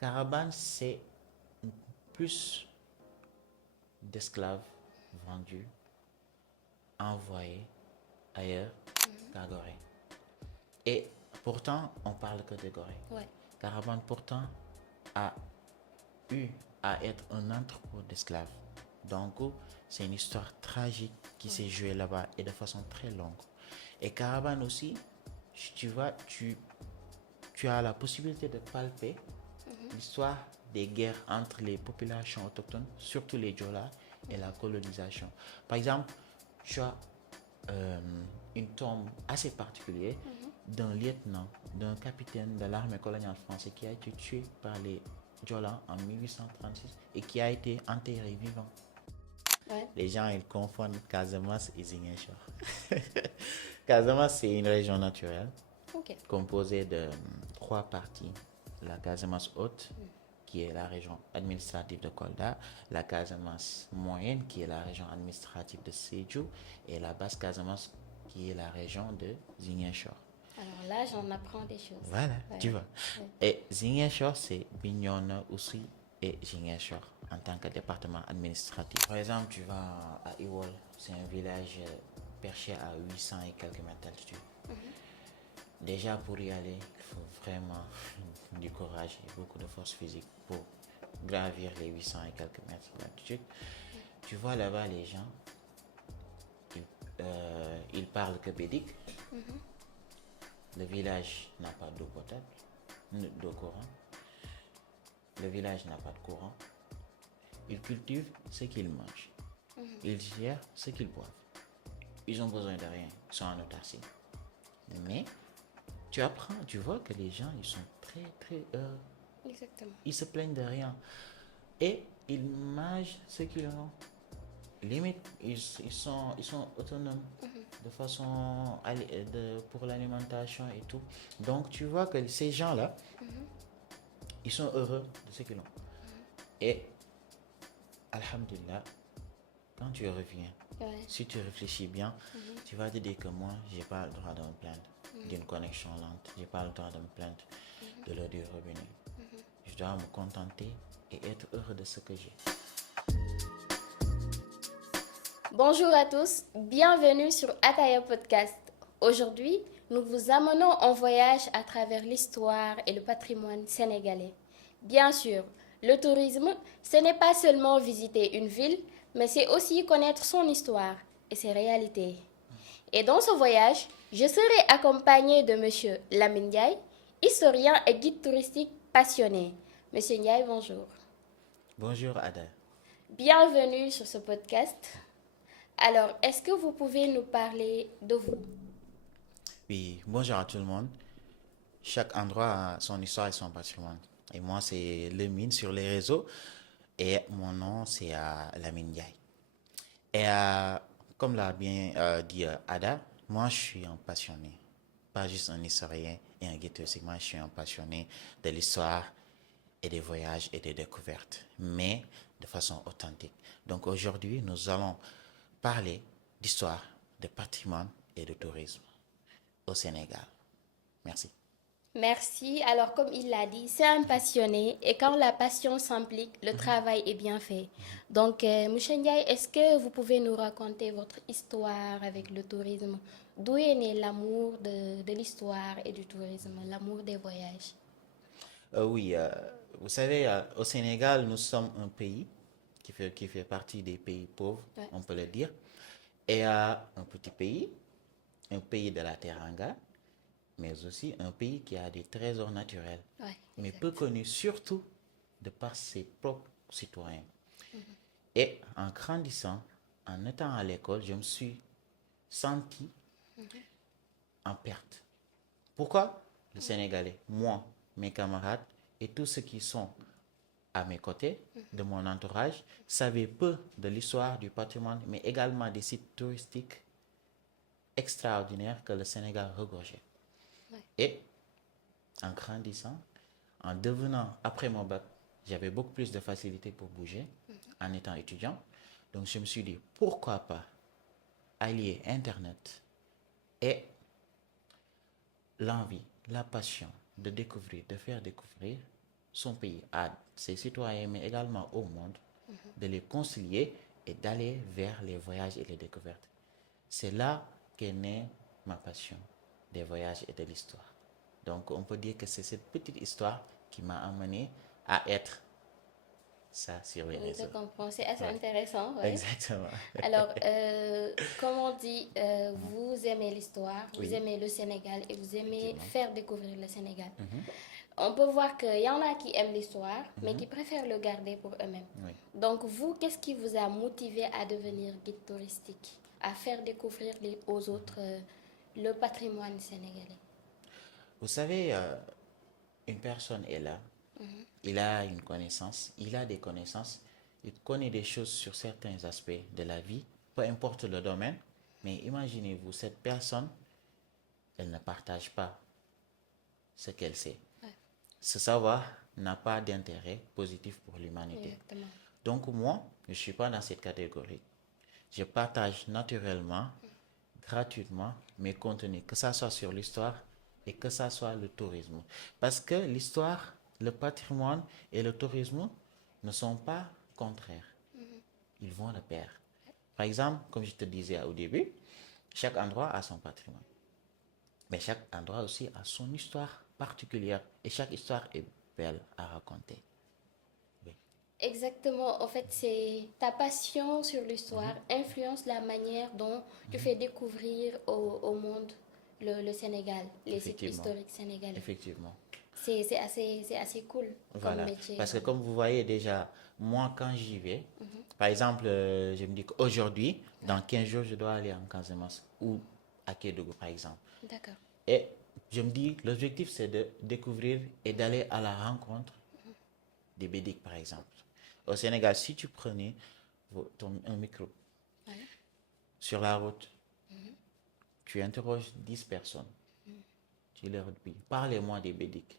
Caravane, c'est plus d'esclaves vendus, envoyés ailleurs qu'à Gorée. Et pourtant, on parle que de Gorée. Ouais. Caravane, pourtant, a eu à être un entrepôt d'esclaves. Donc, c'est une histoire tragique qui s'est jouée là-bas et de façon très longue. Et Caravane aussi, tu vois, tu as la possibilité de palper l'histoire des guerres entre les populations autochtones, surtout les Diola, et la colonisation. Par exemple, tu as une tombe assez particulière d'un lieutenant, d'un capitaine de l'armée coloniale française qui a été tué par les Diola en 1836 et qui a été enterré vivant. Ouais. Les gens, ils confondent Casamance et Ziguinchor. Casamance, c'est une région naturelle Ok. composée de trois parties. La Casamance haute, qui est la région administrative de Kolda, la Casamance moyenne, qui est la région administrative de Sédhiou, et la basse Casamance, qui est la région de Ziguinchor. Alors là, j'en apprends des choses. Voilà, Ouais. tu vois. Ouais. Et Ziguinchor, c'est Bignona aussi et Ziguinchor en tant que département administratif. Par exemple, tu vas à Iwol, c'est un village perché à 800 et quelques mètres d'altitude. Déjà, pour y aller, il faut vraiment du courage et beaucoup de force physique pour gravir les 800 et quelques mètres d'altitude. Tu vois là-bas les gens, ils parlent que bédique. Le village n'a pas d'eau potable, d'eau courante. Le village n'a pas de courant. Ils cultivent ce qu'ils mangent. Ils gèrent ce qu'ils boivent. Ils ont besoin de rien. Ils sont en autarcie. Mais tu apprends, tu vois que les gens, ils sont très, très heureux. Exactement. Ils se plaignent de rien. Et ils mangent ce qu'ils ont. Limite, ils sont autonomes de façon pour l'alimentation et tout. Donc, tu vois que ces gens-là, ils sont heureux de ce qu'ils ont. Et, alhamdulillah, quand tu reviens, Ouais. si tu réfléchis bien, tu vas te dire que moi, j'ai pas le droit de me plaindre d'une connexion lente. J'ai pas le droit de me plaindre de l'eau du robinet. Je dois me contenter et être heureux de ce que j'ai. Bonjour à tous, bienvenue sur Ataya Podcast. Aujourd'hui, nous vous amenons en voyage à travers l'histoire et le patrimoine sénégalais. Bien sûr, le tourisme, ce n'est pas seulement visiter une ville, mais c'est aussi connaître son histoire et ses réalités. Et dans ce voyage, je serai accompagnée de Monsieur Lamine Ndiaye, historien et guide touristique passionné. Monsieur Ndiaye, bonjour. Bonjour Ada. Bienvenue sur ce podcast. Alors, est-ce que vous pouvez nous parler de vous? Oui, bonjour à tout le monde. Chaque endroit a son histoire et son patrimoine. Et moi, c'est Lemine sur les réseaux. Et mon nom, c'est Lamine Ndiaye. Et comme l'a bien dit Ada, moi, je suis un passionné. Pas juste un historien et un guide touristique. Moi, je suis un passionné de l'histoire et des voyages et des découvertes, mais de façon authentique. Donc aujourd'hui, nous allons parler d'histoire, de patrimoine et de tourisme au Sénégal. Merci. Merci. Alors, comme il l'a dit, c'est un passionné et quand la passion s'implique, le travail est bien fait. Donc, Monsieur Ndiaye, est-ce que vous pouvez nous raconter votre histoire avec le tourisme? D'où est né l'amour de l'histoire et du tourisme, l'amour des voyages? Oui, vous savez, au Sénégal, nous sommes un pays qui fait partie des pays pauvres, Ouais. on peut le dire, et un petit pays, un pays de la Teranga, mais aussi un pays qui a des trésors naturels, Ouais, mais exact. peu connu surtout de par ses propres citoyens. Et en grandissant, en étant à l'école, je me suis senti en perte. Pourquoi? Le Sénégalais, moi, mes camarades et tous ceux qui sont à mes côtés, de mon entourage, savaient peu de l'histoire du patrimoine, mais également des sites touristiques extraordinaires que le Sénégal regorgeait. Ouais. Et en grandissant, en devenant, après mon bac, j'avais beaucoup plus de facilité pour bouger en étant étudiant. Donc je me suis dit, pourquoi pas allier Internet et l'envie, la passion de découvrir, de faire découvrir son pays, à ses citoyens, mais également au monde, de les concilier et d'aller vers les voyages et les découvertes. C'est là qu'est née ma passion des voyages et de l'histoire. Donc on peut dire que c'est cette petite histoire qui m'a amené à être ça sur les Oui, je réseaux. comprends. C'est assez Ouais. intéressant, oui. Exactement. Alors, comme on dit, vous aimez l'histoire, vous Oui. aimez le Sénégal et vous aimez Effectivement. faire découvrir le Sénégal. On peut voir qu'il y en a qui aiment l'histoire, mais qui préfèrent le garder pour eux-mêmes. Oui. Donc, vous, qu'est-ce qui vous a motivé à devenir guide touristique, à faire découvrir aux autres le patrimoine sénégalais? Vous savez, une personne est là, il a une connaissance, il a des connaissances, il connaît des choses sur certains aspects de la vie, peu importe le domaine, mais imaginez-vous, cette personne, elle ne partage pas ce qu'elle sait. Ouais, Ce savoir n'a pas d'intérêt positif pour l'humanité. exactement. Donc moi, je ne suis pas dans cette catégorie. Je partage naturellement, gratuitement, mes contenus, que ça soit sur l'histoire et que ça soit le tourisme. Parce que l'histoire, le patrimoine et le tourisme ne sont pas contraires. Ils vont de pair. Par exemple, comme je te disais au début, chaque endroit a son patrimoine. Mais chaque endroit aussi a son histoire particulière. Et chaque histoire est belle à raconter. Oui. Exactement. En fait, c'est ta passion sur l'histoire influence la manière dont tu fais découvrir au monde le Sénégal, les sites Effectivement. historiques sénégalais. Effectivement. C'est assez cool comme Voilà. métier. Parce que comme vous voyez déjà, moi quand j'y vais, par exemple, je me dis qu'aujourd'hui, dans 15 jours, je dois aller en Casamance ou à Kédougou, par exemple. D'accord. Et je me dis, l'objectif, c'est de découvrir et d'aller à la rencontre des bédiques, par exemple. Au Sénégal, si tu prenais un micro Ouais. sur la route, tu interroges 10 personnes, tu leur dis, parlez-moi des bédiques.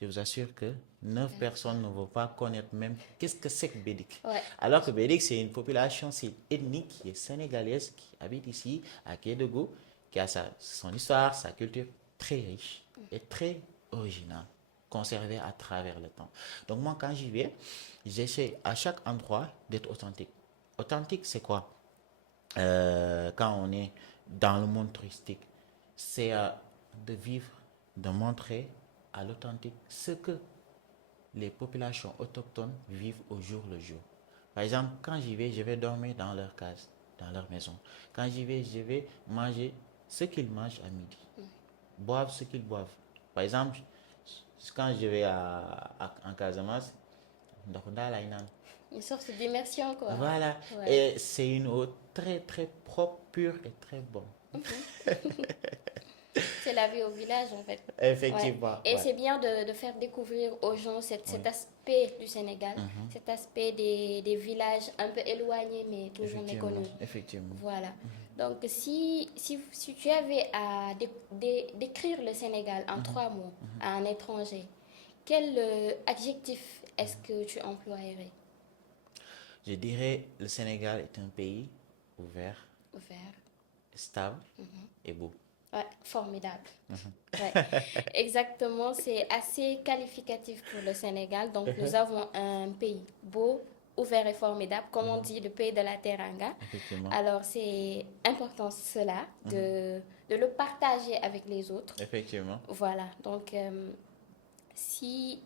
Je vous assure que 9 personnes ne vont pas connaître même qu'est-ce que c'est que Bédik. Ouais. Alors que Bédik, c'est une population ethnique qui est sénégalaise, qui habite ici, à Kédougou, qui a son histoire, sa culture très riche et très originale, conservée à travers le temps. Donc moi, quand j'y vais, j'essaie à chaque endroit d'être authentique. Authentique, c'est quoi? Quand on est dans le monde touristique, c'est de vivre, de montrer à l'authentique ce que les populations autochtones vivent au jour le jour. Par exemple, quand j'y vais, je vais dormir dans leur case, dans leur maison. Quand j'y vais, je vais manger ce qu'ils mangent à midi, boivent ce qu'ils boivent. Par exemple, quand je vais en Casamance, Une sorte d'immersion, quoi. voilà, Ouais. et c'est une eau très très propre, pure et très bonne. C'est la vie au village, en fait. Effectivement. Ouais. Et Ouais. c'est bien de faire découvrir aux gens cet aspect du Sénégal, cet aspect des villages un peu éloignés, mais toujours Effectivement. méconnus. Effectivement. Voilà. Donc, si tu avais à décrire le Sénégal en 3 mots à un étranger, quel adjectif est-ce que tu emploierais? Je dirais le Sénégal est un pays ouvert, Ouvert. stable et beau. Ouais, formidable. Ouais, exactement, c'est assez qualificatif pour le Sénégal. Donc, nous avons un pays beau, ouvert et formidable, comme on dit, le pays de la Teranga. Effectivement. Alors, c'est important cela, de le partager avec les autres. Effectivement. Voilà, donc si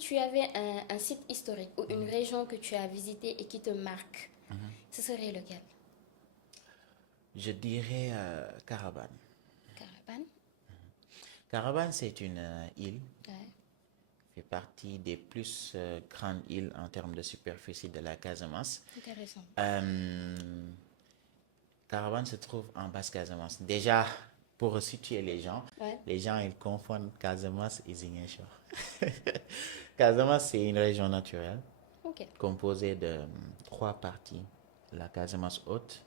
tu avais un site historique ou une région que tu as visité et qui te marque, ce serait lequel? Je dirais Caravane. Carabane? Caravane, c'est une île, Ouais, fait partie des plus grandes îles en termes de superficie de la Casamance. intéressant. Caravane se trouve en Basse-Casamance. Déjà, pour situer Ouais. les gens ils confondent Casamance et Ziguinchor. Casamance, c'est une région naturelle Ok. composée de 3 parties. La Casamance haute,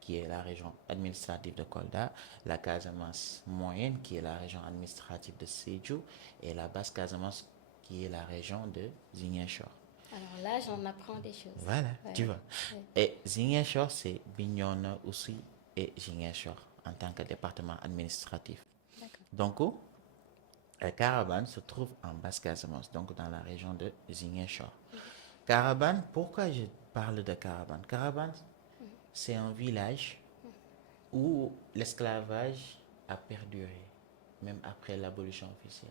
qui est la région administrative de Kolda, la Casamance moyenne, qui est la région administrative de Sédhiou, et la basse Casamance, qui est la région de Ziguinchor. Alors là, j'en apprends des choses. Voilà, Ouais. tu vois. Ouais. Et Ziguinchor, c'est Bignona aussi et Ziguinchor en tant que département administratif. D'accord. Donc, Carabane se trouve en Basse-Casamance, donc dans la région de Ziguinchor. Carabane, pourquoi je parle de Carabane? Carabane, c'est un village où l'esclavage a perduré, même après l'abolition officielle.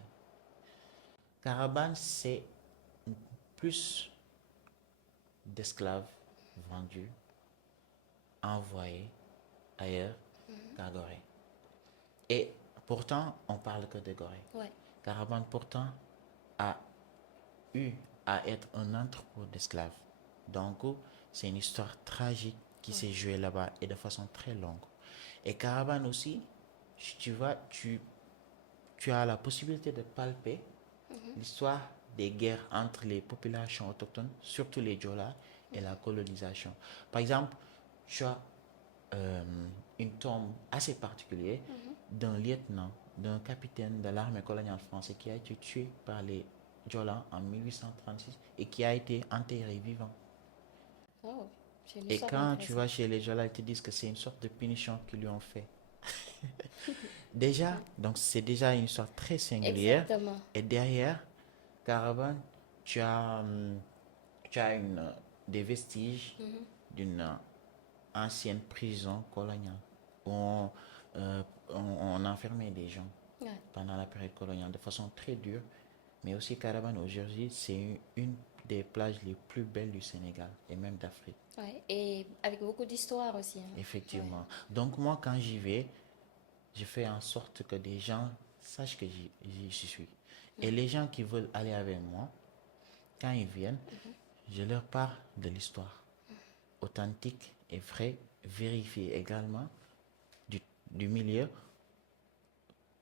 Carabane, c'est plus d'esclaves vendus, envoyés ailleurs qu'à Gorée. Et pourtant, on parle que de Gorée. Ouais. Carabane, pourtant, a eu à être un entrepôt d'esclaves. Donc, c'est une histoire tragique qui s'est jouée là-bas et de façon très longue. Et Carabane aussi, tu as la possibilité de palper l'histoire des guerres entre les populations autochtones, surtout les Diola, et la colonisation. Par exemple, tu as euh, une tombe assez particulière d'un lieutenant, d'un capitaine de l'armée coloniale française qui a été tué par les Diola en 1836 et qui a été enterré vivant. Oh, c'est une Et histoire quand tu intéressante. vas chez les Diola, ils te disent que c'est une sorte de punition qu'ils lui ont fait. Déjà, donc c'est déjà une histoire très singulière. Exactement. Et derrière, Caravane, tu as des vestiges d'une ancienne prison coloniale où on enfermait des gens Ouais. pendant la période coloniale de façon très dure. Mais aussi Caravane aujourd'hui, c'est une des plages les plus belles du Sénégal et même d'Afrique. Ouais. Et avec beaucoup d'histoire aussi. Hein. Effectivement. Donc moi, quand j'y vais, je fais en sorte que des gens sachent que j'y suis. Et les gens qui veulent aller avec moi, quand ils viennent, je leur parle de l'histoire authentique et vraie, vérifiée également du milieu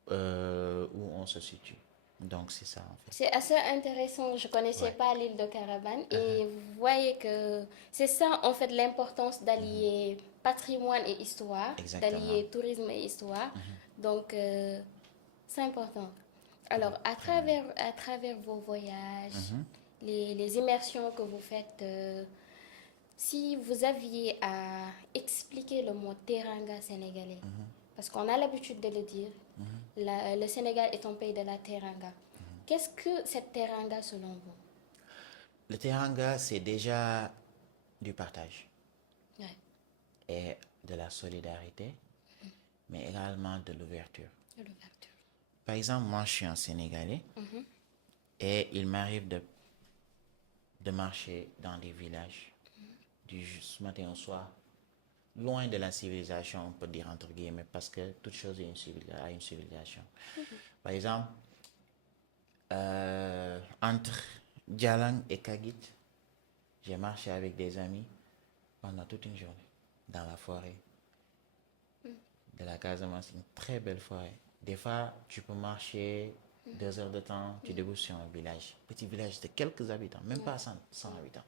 où on se situe. Donc c'est ça en fait. C'est assez intéressant. Je connaissais Ouais. pas l'île de Caravane et vous voyez que c'est ça en fait l'importance d'allier patrimoine et histoire, Exactement. d'allier tourisme et histoire. Donc c'est important. Alors à travers vos voyages, les immersions que vous faites, si vous aviez à expliquer le mot teranga sénégalais, parce qu'on a l'habitude de le dire, le Sénégal est un pays de la teranga. Qu'est-ce que cette teranga selon vous? Le teranga, c'est déjà du partage Ouais, et de la solidarité, mais également de l'ouverture. de l'ouverture. Par exemple, moi je suis un Sénégalais et il m'arrive de marcher dans des villages du matin au soir, loin de la civilisation, on peut dire entre guillemets, parce que toute chose a une civilisation. Par exemple, entre Djalang et Kagit, j'ai marché avec des amis pendant toute une journée dans la forêt de la Casamance, une très belle forêt. Des fois, tu peux marcher 2 heures de temps, tu débouches sur un village, petit village de quelques habitants, même pas 100 habitants.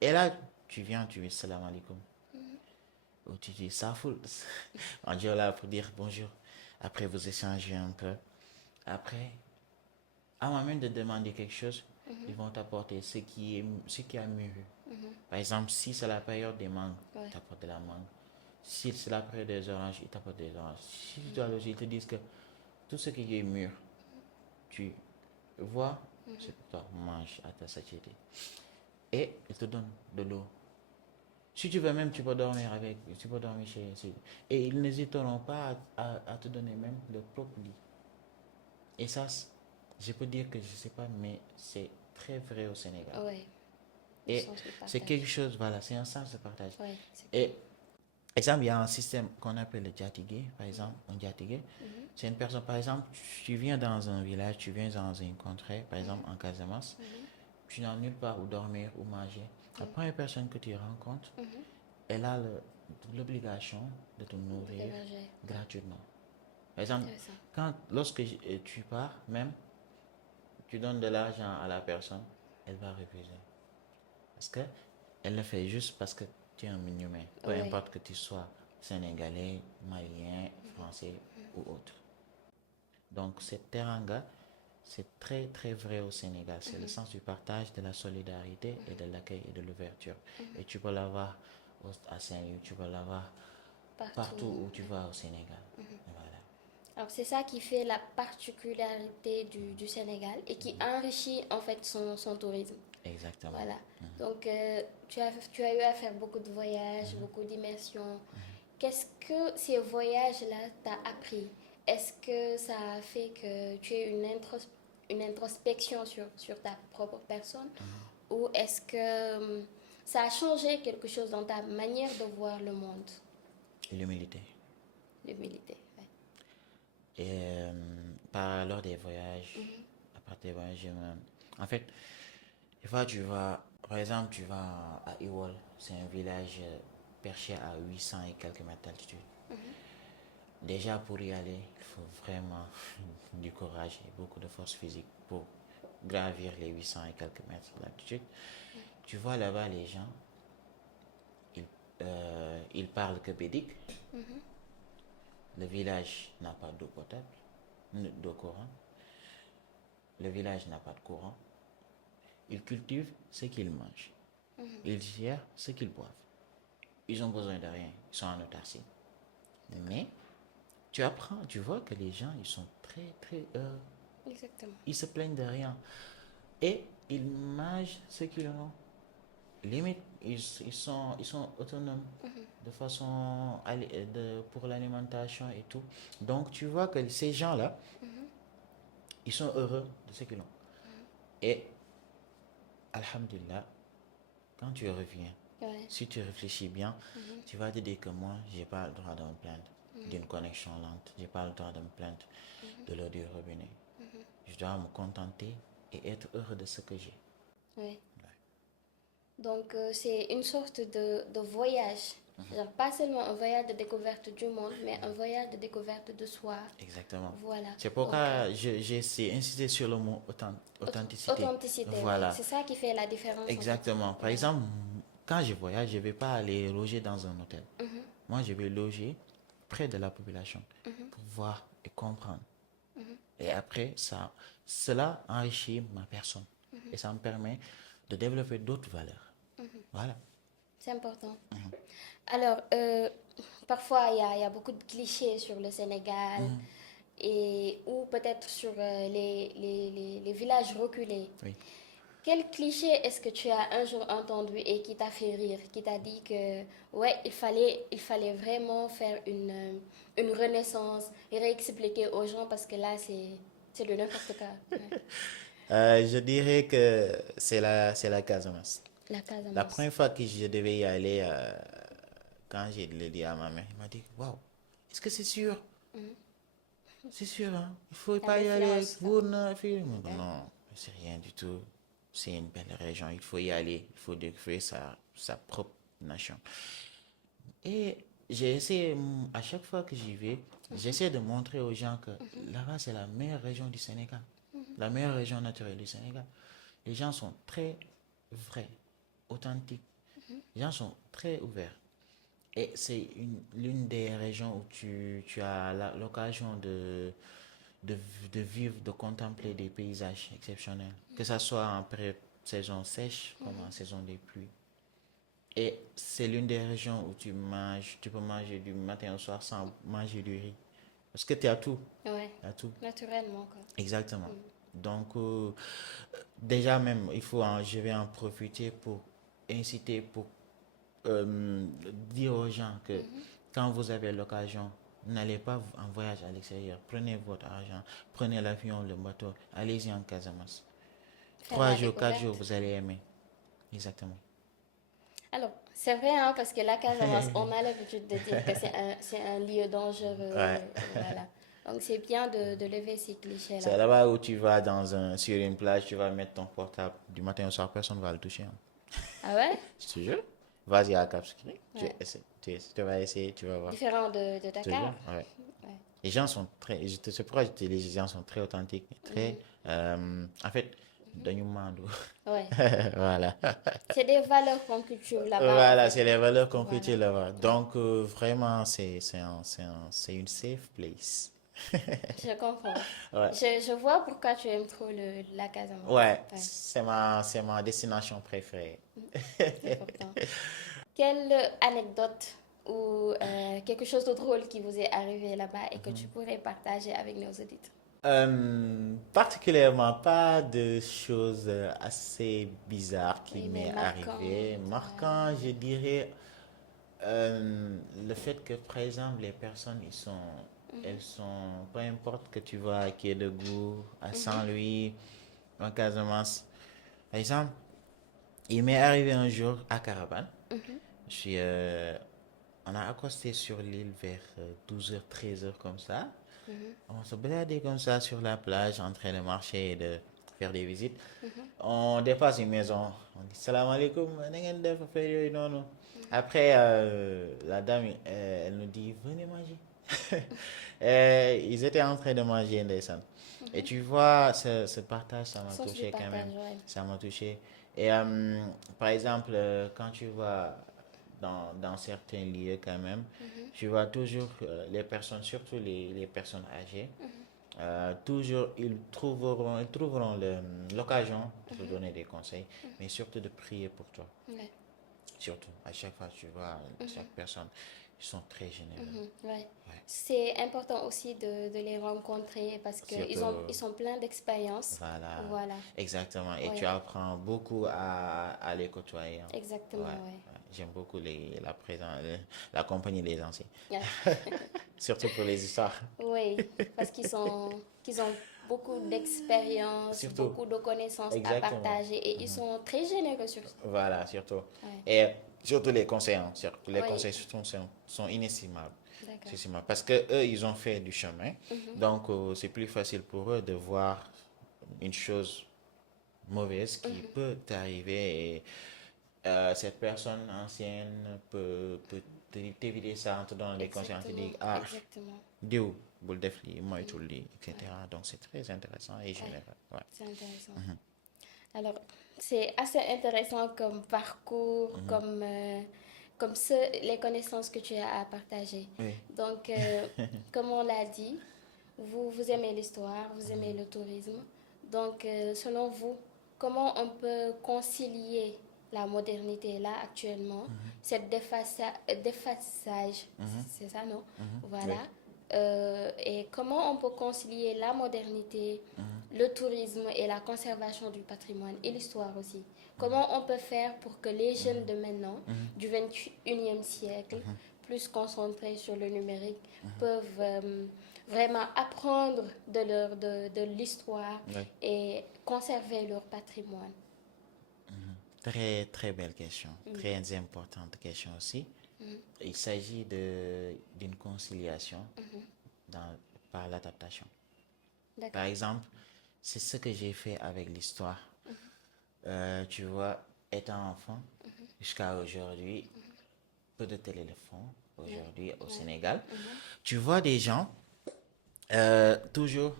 Et là, tu viens, tu dis salam alaikum. Ou tu dis safoul. On dit là pour dire bonjour. Après, vous échangez un peu. Après, avant même de demander quelque chose, ils vont t'apporter ce qui a mûri. Par exemple, si c'est la période des mangues, ils t'apportent de la mangue. Si c'est la période des oranges, ils t'apportent des oranges. Si tu dois loger, ils te disent que tout ce qui est mûr, tu vois, c'est pour toi, mange à ta satiété. Et ils te donnent de l'eau. Si tu veux même, tu peux dormir chez. Et ils n'hésiteront pas à te donner même leur propre lit. Et ça, je peux dire que je sais pas, mais c'est très vrai au Sénégal. Ouais. Et c'est quelque chose, voilà, c'est un sens de partage. Ouais, Et, exemple, il y a un système qu'on appelle le djatigé, par exemple, un djatigé. C'est une personne, par exemple, tu viens dans un village, tu viens dans une contrée, par exemple en Casamance, tu n'as nulle part où dormir ou manger. La première personne que tu rencontres, elle a l'obligation de te nourrir gratuitement. Par exemple, lorsque tu pars, même, tu donnes de l'argent à la personne, elle va refuser. Parce que elle le fait juste parce que tu es un humain. Peu importe que tu sois sénégalais, malien, français ou autre. Donc, cette teranga, c'est très très vrai au Sénégal. C'est le sens du partage, de la solidarité et de l'accueil et de l'ouverture. Et tu peux l'avoir à Saint-Louis, tu peux l'avoir partout où tu vas au Sénégal. Voilà. Alors, c'est ça qui fait la particularité du Sénégal et qui enrichit en fait son tourisme. Exactement. Voilà. Donc, tu as eu à faire beaucoup de voyages, beaucoup d'immersions. Qu'est-ce que ces voyages-là t'ont appris? Est-ce que ça a fait que tu aies une introspection sur ta propre personne? Ou est-ce que ça a changé quelque chose dans ta manière de voir le monde? L'humilité. L'humilité, ouais. Et par lors des voyages, à part des voyages, en fait, des fois tu vas, par exemple, tu vas à Iwol, c'est un village perché à 800 et quelques mètres d'altitude. Déjà pour y aller, il faut vraiment du courage et beaucoup de force physique pour gravir les 800 et quelques mètres d'altitude. Tu vois là-bas les gens, ils parlent que bédique. Le village n'a pas d'eau potable, d'eau courante. Le village n'a pas de courant. Ils cultivent ce qu'ils mangent. Ils gèrent ce qu'ils boivent. Ils ont besoin de rien. Ils sont en autarcie. Mais tu apprends, tu vois que les gens, ils sont très, très heureux. Exactement. Ils se plaignent de rien. Et ils mangent ce qu'ils ont. Limite, ils sont autonomes de façon pour l'alimentation et tout. Donc, tu vois que ces gens-là, ils sont heureux de ce qu'ils ont. Et, alhamdulillah, quand tu reviens, si tu réfléchis bien, tu vas te dire que moi, j'ai pas le droit de me plaindre d'une connexion lente. J'ai pas le droit de me plaindre de l'eau du robinet. Je dois me contenter et être heureux de ce que j'ai. Oui. Donc, c'est une sorte de voyage. Genre, pas seulement un voyage de découverte du monde, mais un voyage de découverte de soi. Exactement. Voilà. C'est pourquoi j'ai insisté sur le mot authenticité. Authenticité, Voilà. oui. C'est ça qui fait la différence. Exactement. Par exemple, quand je voyage, je ne vais pas aller loger dans un hôtel. Moi, je vais loger près de la population pour voir et comprendre. Et après, cela enrichit ma personne. Et ça me permet de développer d'autres valeurs. Voilà. C'est important. Alors, parfois, il y a beaucoup de clichés sur le Sénégal ou peut-être sur les villages reculés. Oui. Quel cliché est-ce que tu as un jour entendu et qui t'a fait rire, qui t'a dit que ouais, il fallait vraiment faire une renaissance et réexpliquer aux gens parce que là, c'est le n'importe quoi. Ouais. Je dirais que c'est la Casamance. La Casamance. La première fois que je devais y aller, quand j'ai le dit à ma mère, il m'a dit, waouh, est-ce que c'est sûr? C'est sûr, hein? Il faut pas y aller. Non, c'est rien du tout. C'est une belle région, il faut y aller, il faut découvrir sa propre nation. Et j'ai essayé, à chaque fois que j'y vais, j'essaie de montrer aux gens que là-bas, c'est la meilleure région du Sénégal, la meilleure région naturelle du Sénégal. Les gens sont très vrais, authentiques. Les gens sont très ouverts. Et c'est l'une des régions où tu as l'occasion de vivre, de contempler des paysages exceptionnels. Que ce soit en période saison sèche comme en saison des pluies. Et c'est l'une des régions où tu peux manger du matin au soir sans manger du riz. Parce que tu as tout. Ouais. Tu as tout. Naturellement, quoi. Exactement. Donc, déjà même, je vais en profiter pour inciter, pour dire aux gens que quand vous avez l'occasion, n'allez pas en voyage à l'extérieur. Prenez votre argent, prenez l'avion, le bateau, allez-y en Casamance. 3 jours, 4 jours, vous allez aimer. Exactement. Alors, c'est vrai, hein, parce que la Casamance, on a l'habitude de dire que c'est un lieu dangereux. Ouais. Voilà. Donc, c'est bien de lever ces clichés-là. C'est là-bas où tu vas sur une plage, tu vas mettre ton portable. Du matin au soir, personne ne va le toucher. Hein. Ah ouais? Je te jure. Vas-y à Cap Skirring. Ouais. Tu vas essayer, tu vas voir. Différent de Je te Dakar. jure, ouais. Ouais. Les gens sont très, c'est pourquoi je te dis, les gens sont très authentiques, très, en fait, dañu mandu. Ouais. Voilà. C'est des valeurs qu'on cultive là-bas. Voilà, en fait. c'est les valeurs qu'on Voilà. cultive là-bas. Donc, vraiment, c'est une safe place. Je comprends. Ouais. Je vois pourquoi tu aimes trop la Casamance. Ouais, c'est ma destination préférée. C'est important. Quelle anecdote ou quelque chose de drôle qui vous est arrivé là-bas et que tu pourrais partager avec nos auditeurs. Particulièrement pas de choses assez bizarres qui Oui, mais m'est marquant. arrivé. Marquant, je dirais le fait que, par exemple, les personnes, elles sont, peu importe que tu vas à Quai de Goût, à Saint-Louis, en Casamance. Par exemple, il m'est arrivé un jour à Caravane. Je suis, on a accosté sur l'île vers 12h, 13h comme ça. On se baladait comme ça sur la plage en train de marcher et de faire des visites. On dépasse une maison. On dit salam alaikum, na ngeen def affaire yooyu noonu. Après, la dame, elle nous dit venez manger. Ils étaient en train de manger ndeysaan. Et tu vois, ce partage, ça m'a Sens du touché quand partage, même. ouais. Ça m'a touché. Et par exemple, quand tu vas dans certains lieux quand même, tu vois toujours les personnes, surtout les personnes âgées, toujours ils trouveront l'occasion de te donner des conseils, mais surtout de prier pour toi. Ouais. Surtout, à chaque fois, tu vois, chaque personne, ils sont très généreux. Ouais. Ouais. C'est important aussi de les rencontrer parce Surtout, ils sont pleins d'expérience. voilà, Voilà. exactement. Et tu Ouais. apprends beaucoup à les côtoyer, hein. Exactement, Ouais, ouais. ouais. J'aime beaucoup la compagnie des anciens, Ouais. surtout pour les histoires. Oui, parce qu'ils ont beaucoup d'expérience, Surtout, beaucoup de connaissances à exactement. partager et ils sont très généreux sur ça. Voilà, surtout. Ouais. Et surtout les conseils, hein. Les Oui, conseils sont inestimables. d'accord. C'est estimable. Parce que eux, ils ont fait du chemin. Donc, c'est plus facile pour eux de voir une chose mauvaise qui peut t'arriver. Et cette personne ancienne peut t'éviter ça en te donnant des conseils, en te Exactement, disant, ah, exactement. diw, bul def lii, moytul lii, etc. Donc, c'est très intéressant et Ouais, général. Ouais. c'est intéressant. Alors, c'est assez intéressant comme parcours, comme les connaissances que tu as à partager. Oui. Donc, comme on l'a dit, vous aimez l'histoire, vous aimez le tourisme. Donc, selon vous, comment on peut concilier la modernité là actuellement, cette déphasage, c'est ça, non? Oui. Voilà. Et comment on peut concilier la modernité, le tourisme et la conservation du patrimoine et l'histoire aussi. Comment on peut faire pour que les jeunes de maintenant, du 21e siècle, plus concentrés sur le numérique, peuvent vraiment apprendre de l'histoire Oui. et conserver leur patrimoine. Très, très belle question. Très importante question aussi. Il s'agit d'une conciliation par l'adaptation. Par D'accord. exemple, c'est ce que j'ai fait avec l'histoire. Tu vois, étant enfant, jusqu'à aujourd'hui, peu de téléphones aujourd'hui au Sénégal. Tu vois des gens, toujours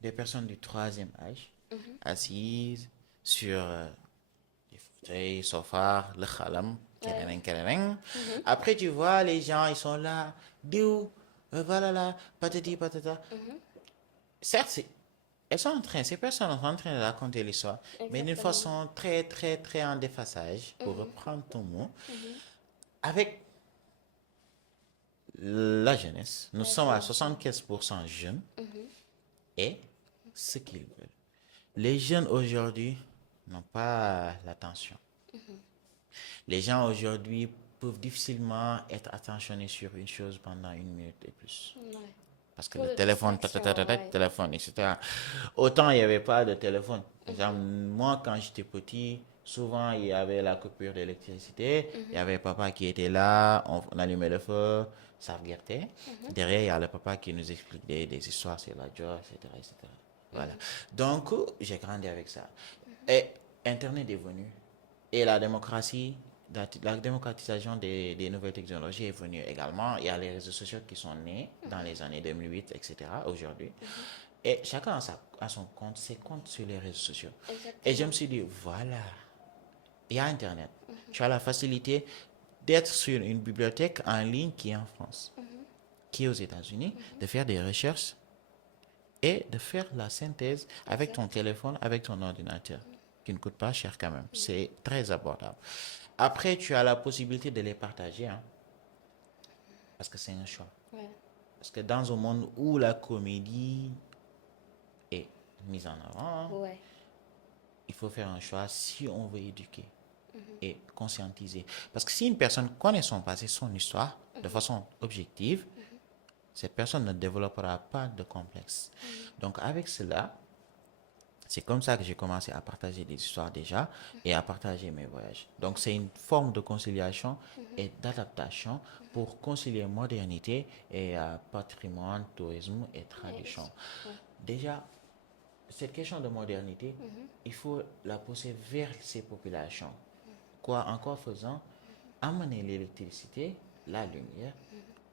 des personnes du troisième âge, assises sur des fauteuils, sofas, le khalam, Ouais. kereneng. Après, tu vois, les gens, ils sont là, diou, voilà là, patati patata. Certes, elles sont en train, ces personnes sont en train de raconter l'histoire, mais d'une Exactement. façon très, très, très en déphasage, pour reprendre ton mot, avec la jeunesse. Nous La sommes à jeunesse. 75% jeunes et ce qu'ils veulent. Les jeunes aujourd'hui n'ont pas l'attention. Les gens aujourd'hui peuvent difficilement être attentionnés sur une chose pendant 1 minute et plus. Ouais. Parce que Trop le de téléphone, distractions, ouais. téléphone, etc. Autant il n'y avait pas de téléphone. Par exemple, moi, quand j'étais petit, souvent il y avait la coupure d'électricité. Il y avait papa qui était là, on allumait le feu, ça regardait. Derrière, il y a le papa qui nous explique des histoires sur la joie, etc., etc. Voilà. Donc, j'ai grandi avec ça. Et Internet est venu. Et la démocratie, la démocratisation des nouvelles technologies est venue également. Il y a les réseaux sociaux qui sont nés dans les années 2008, etc. aujourd'hui. Et chacun a son compte, ses comptes sur les réseaux sociaux. Et je me Exactement. suis dit, voilà, il y a Internet. Tu as la facilité d'être sur une bibliothèque en ligne qui est en France, qui est aux États-Unis, de faire des recherches et de faire la synthèse avec ton Exact. téléphone, avec ton ordinateur, qui ne coûte pas cher quand même. C'est très abordable. Après, tu as la possibilité de les partager, hein. parce que c'est un choix. Ouais. Parce que dans un monde où la comédie est mise en avant, Ouais. il faut faire un choix si on veut éduquer et conscientiser. Parce que si une personne connaît son passé, son histoire, de façon objective, cette personne ne développera pas de complexe. Donc avec cela, c'est comme ça que j'ai commencé à partager des histoires déjà et à partager mes voyages. Donc c'est une forme de conciliation et d'adaptation pour concilier modernité et patrimoine, tourisme et tradition. Ouais. Déjà, cette question de modernité, il faut la pousser vers ces populations. Quoi, en quoi faisant? Amener l'électricité, la lumière,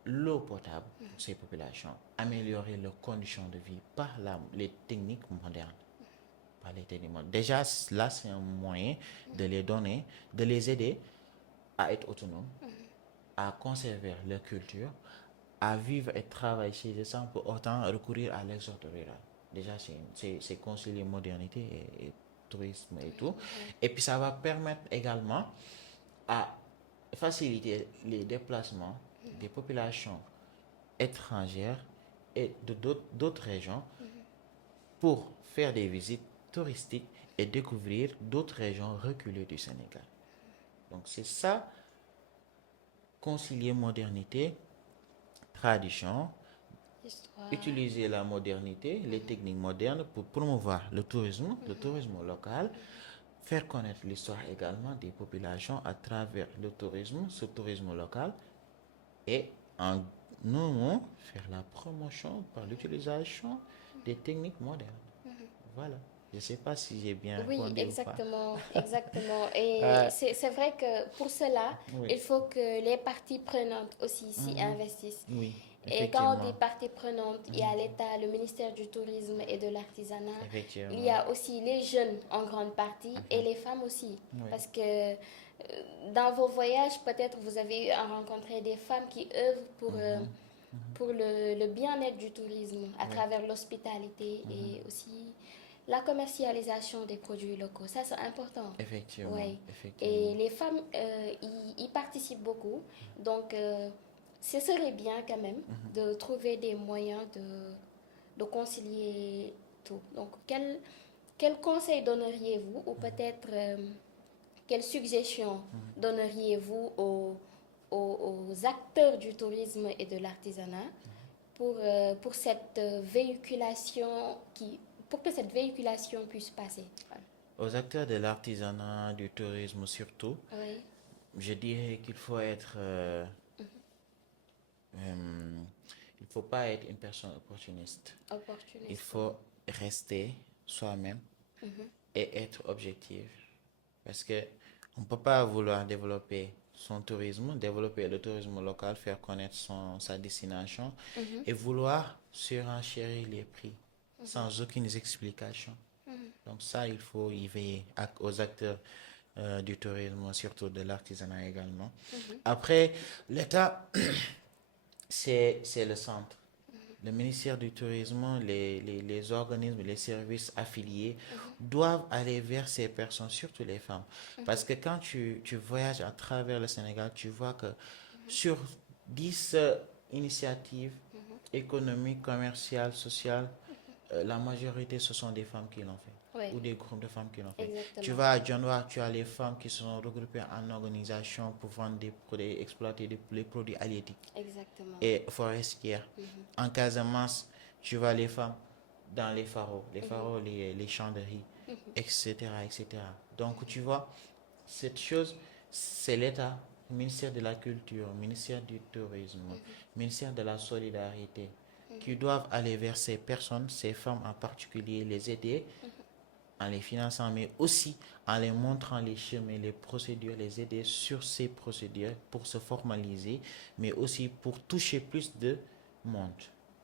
l'eau potable pour ces populations, améliorer leurs conditions de vie par les techniques modernes. Par les techniques modernes. Déjà, là, c'est un moyen de les donner, de les aider à être autonomes, à conserver leur culture, à vivre et travailler chez eux sans pour autant recourir à l'exode rural. Déjà, c'est concilier modernité et tourisme et tout. Et puis, ça va permettre également à faciliter les déplacements des populations étrangères et de d'autres régions pour faire des visites touristiques et découvrir d'autres régions reculées du Sénégal. Donc c'est ça, concilier modernité, tradition, Histoire. utiliser la modernité, les techniques modernes pour promouvoir le tourisme local, faire connaître l'histoire également des populations à travers le tourisme, ce tourisme local, et en un mot, faire la promotion par l'utilisation des techniques modernes. Voilà. Je ne sais pas si j'ai bien Oui, répondu ou pas. exactement, exactement. Et Euh, c'est vrai que pour cela, oui. il faut que les parties prenantes aussi s'y investissent. Oui, Et quand on dit effectivement. parties prenantes, il y a l'État, le ministère du Tourisme et de l'Artisanat. Il y Effectivement. a aussi les jeunes en grande partie et les femmes aussi. Oui. Parce que dans vos voyages, peut-être vous avez eu à rencontrer des femmes qui œuvrent pour le bien-être du tourisme à travers l'hospitalité et aussi la commercialisation des produits locaux. Ça, c'est important. Effectivement. Ouais. Effectivement. Et les femmes y participent beaucoup. Donc, ce serait bien quand même de trouver des moyens de concilier tout. Donc, quel conseil donneriez-vous ou peut-être quelle suggestion donneriez-vous aux acteurs du tourisme et de l'artisanat pour cette véhiculation pour que cette véhiculation puisse passer? Voilà. Aux acteurs de l'artisanat, du tourisme surtout, Oui, je dirais qu'il faut être... il ne faut pas être une personne opportuniste. Il opportuniste. faut rester soi-même et être objectif. Parce que on ne peut pas vouloir développer son tourisme, développer le tourisme local, faire connaître sa destination et vouloir surenchérir les prix sans aucune explication. Donc ça, il faut y veiller aux acteurs du tourisme, surtout de l'artisanat également. Après, l'État, c'est le centre. Le ministère du Tourisme, les organismes, les services affiliés doivent aller vers ces personnes, surtout les femmes. Parce que quand tu voyages à travers le Sénégal, tu vois que sur 10 initiatives économiques, commerciales, sociales, la majorité, ce sont des femmes qui l'ont fait. Oui. Ou des groupes de femmes qui l'ont fait. Exactement. Tu vas à Dionewar, tu as les femmes qui sont regroupées en organisation pour vendre des produits, exploiter les produits halieutiques Exactement. et forestières. En Casamance, tu vois les femmes dans les pharaons, les champs de riz, etc., etc. Donc, tu vois, cette chose, c'est l'État, le ministère de la Culture, le ministère du Tourisme, le ministère de la Solidarité, qui doivent aller vers ces personnes, ces femmes en particulier, les aider en les finançant, mais aussi en les montrant les chemins, les procédures, les aider sur ces procédures pour se formaliser, mais aussi pour toucher plus de monde.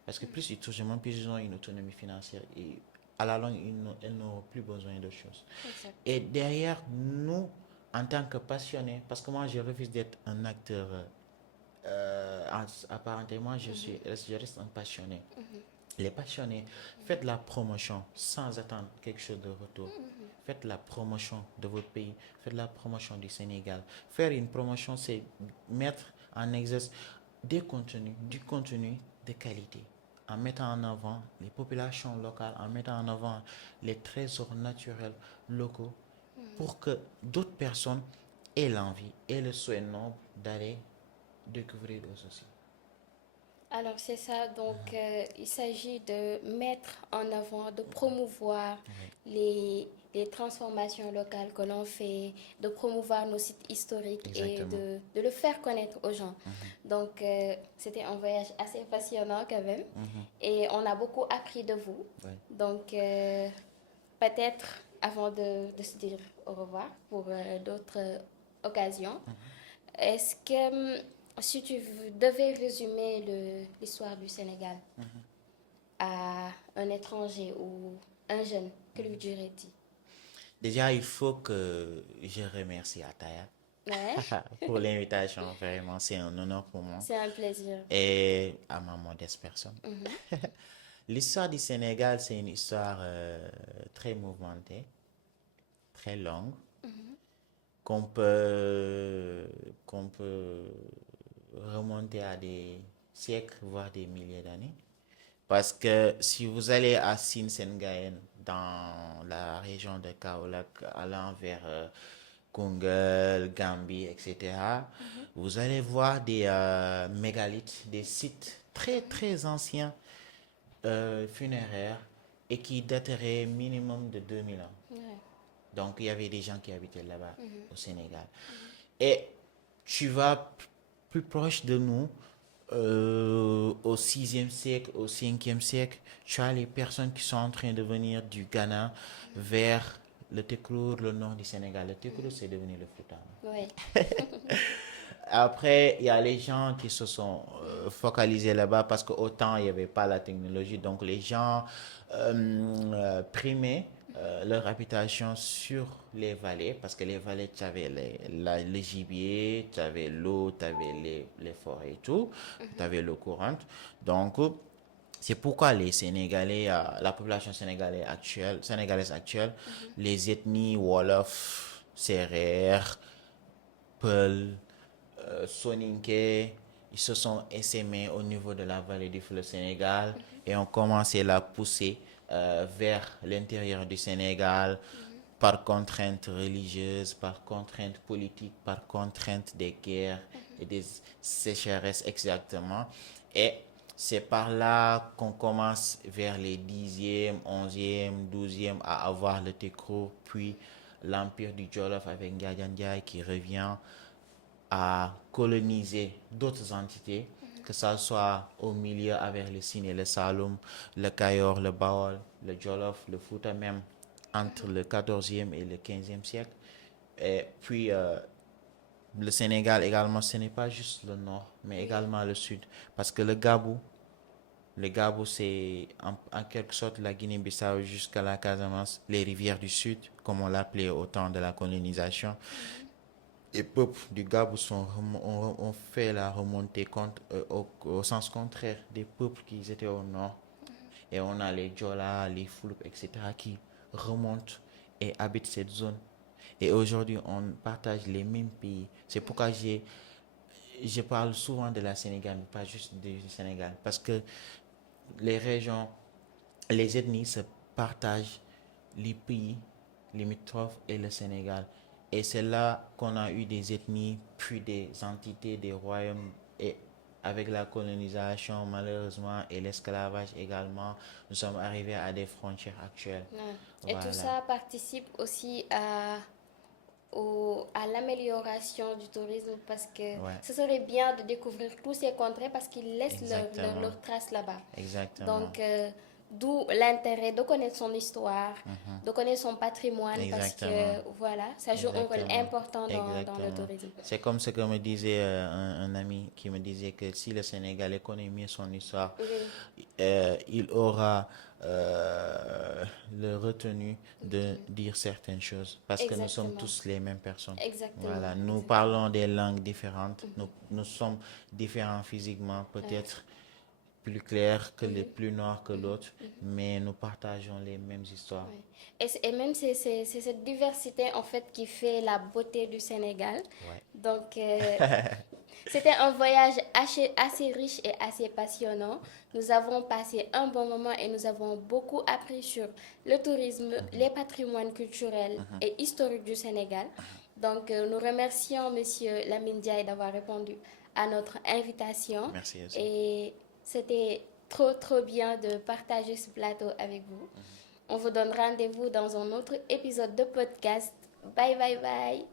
Parce que plus ils touchent de monde, plus ils ont une autonomie financière et à la longue, elles n'auront plus besoin de choses. Exact. Et derrière, nous, en tant que passionnés, parce que moi, je refuse d'être un acteur apparemment, je reste un passionné. Les passionnés, faites la promotion sans attendre quelque chose de retour. Faites la promotion de votre pays, faites la promotion du Sénégal. Faire une promotion, c'est mettre en exergue du contenu de qualité, en mettant en avant les populations locales, en mettant en avant les trésors naturels locaux, pour que d'autres personnes aient l'envie et le souhait noble d'aller découvrir eux aussi. Alors c'est ça, donc il s'agit de mettre en avant, de promouvoir Oui, les transformations locales que l'on fait, de promouvoir nos sites historiques et exactement. de le faire connaître aux gens. Donc c'était un voyage assez passionnant quand même et on a beaucoup appris de vous. Ouais. Donc peut-être avant de se dire au revoir pour d'autres occasions, est-ce que si tu devais résumer l'histoire du Sénégal à un étranger ou un jeune, que lui dirais-tu? Déjà, il faut que je remercie Ataya Ouais, pour l'invitation. Vraiment, c'est un honneur pour moi c'est un plaisir. et à ma modeste personne. Mhm. L'histoire du Sénégal, c'est une histoire très mouvementée, très longue, qu'on peut, qu'on peut remonter à des siècles, voire des milliers d'années. Parce que si vous allez à Sinsengayen, dans la région de Kaolack, allant vers Koungheul, Gambie, etc., vous allez voir des mégalithes, des sites très très anciens funéraires et qui dateraient minimum de 2000 ans. Ouais. Donc il y avait des gens qui habitaient là-bas au Sénégal. Et tu vas plus proche de nous, au 6e siècle, au 5e siècle, tu as les personnes qui sont en train de venir du Ghana vers le Tekrour, le nord du Sénégal. Le Tekrour, c'est devenu le Fouta. Ouais. Après, il y a les gens qui se sont focalisés là-bas parce qu'autant il n'y avait pas la technologie. Donc les gens primaient leur habitation sur les vallées parce que les vallées, tu avais le gibier, tu avais l'eau, tu avais les forêts et tout, tu avais l'eau courante. Donc, c'est pourquoi les Sénégalais, la population sénégalaise actuelle, les ethnies Wolof, Sérère, Peul, Soninké, ils se sont essaimés au niveau de la vallée du fleuve Sénégal et ont commencé à pousser vers l'intérieur du Sénégal par contraintes religieuses, par contraintes politiques, par contraintes des guerres et des sécheresses exactement. Et c'est par là qu'on commence vers les 10e, 11e, 12e à avoir le Tekro, puis l'empire du Jolof avec Ndiaye qui revient à coloniser d'autres entités, que ça soit au milieu avec le Sine et le Saloum, le Kayor, le Baol, le Jolof, le Fouta même, entre le 14e et le 15e siècle. Et puis, le Sénégal également, ce n'est pas juste le nord, mais également le sud. Parce que le Gabou, c'est en quelque sorte la Guinée-Bissau jusqu'à la Casamance, les rivières du sud, comme on l'appelait au temps de la colonisation. Les peuples du Gabou ont fait la remontée au sens contraire des peuples qui étaient au nord. Et on a les Djola, les Fouloup, etc. qui remontent et habitent cette zone. Et aujourd'hui, on partage les mêmes pays. C'est pourquoi je parle souvent de la Sénégal, mais pas juste du Sénégal. Parce que les régions, les ethnies se partagent les pays limitrophes et le Sénégal. Et c'est là qu'on a eu des ethnies, puis des entités, des royaumes. Et avec la colonisation, malheureusement, et l'esclavage également, nous sommes arrivés à des frontières actuelles. Ouais. Et tout Voilà. ça participe aussi à l'amélioration du tourisme parce que Ouais. ce serait bien de découvrir tous ces contrées parce qu'ils laissent Exactement. leur trace là-bas. Exactement. Donc, d'où l'intérêt de connaître son histoire, de connaître son patrimoine parce que Exactement. voilà, ça joue un rôle Exactement. important dans le Exactement. tourisme. C'est comme ce que me disait un ami qui me disait que si le Sénégalais connaît mieux son histoire, Oui, il aura le retenu de dire certaines choses parce que nous sommes exactement. tous les mêmes personnes. Exactement. Voilà, nous Exactement. parlons des langues différentes, nous sommes différents physiquement, Ouais. peut-être plus clairs que les plus noirs que l'autre, mais nous partageons les mêmes histoires. Ouais. Et même c'est cette diversité en fait qui fait la beauté du Sénégal. Ouais. Donc C'était un voyage assez riche et assez passionnant. Nous avons passé un bon moment et nous avons beaucoup appris sur le tourisme, les patrimoines culturels et historiques du Sénégal. Donc, nous remercions Monsieur Lamine Diaye d'avoir répondu à notre invitation. Merci aussi. Et c'était trop, trop bien de partager ce plateau avec vous. On vous donne rendez-vous dans un autre épisode de podcast. Bye, bye, bye.